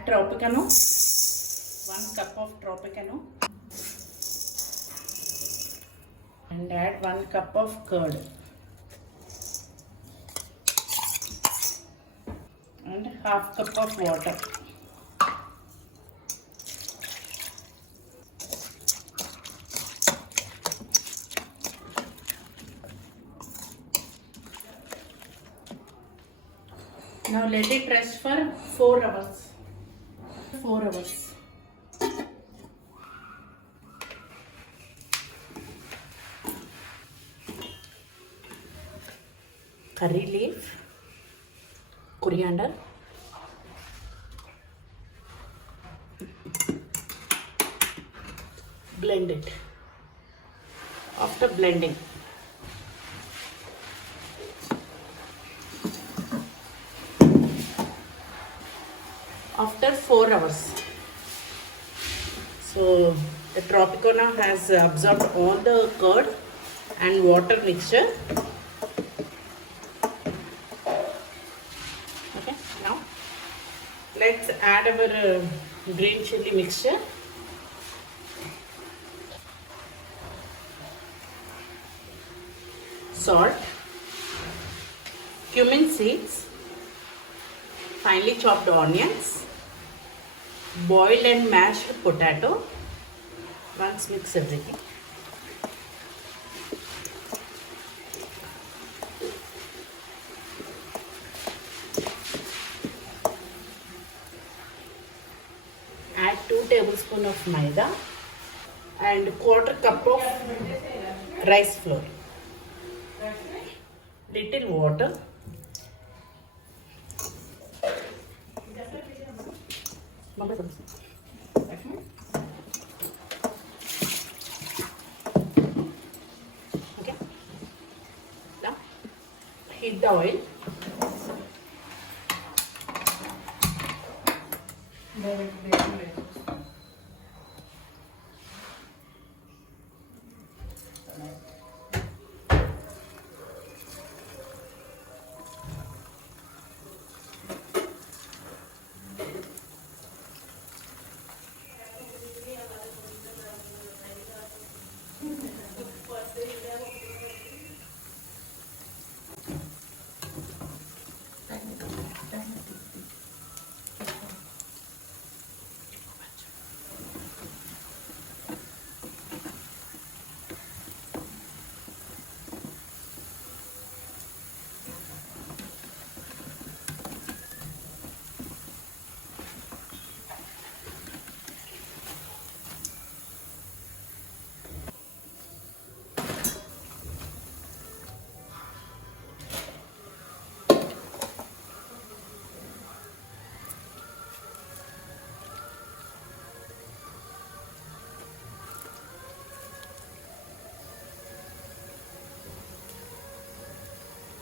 add Tropicano, 1 cup of Tropicano, and add 1 cup of curd and half cup of water. Now let it rest for 4 hours. 4 hours. Curry leaf, coriander, blend it. After blending, after 4 hours, so the Tropicana has absorbed all the curd and water mixture. Okay, now let's add our green chili mixture. Salt, cumin seeds, finely chopped onions, boiled and mashed potato. Once mix everything. Add 2 tablespoons of maida and 1/4 cup of rice flour. Little water. Okay. Now heat the oil.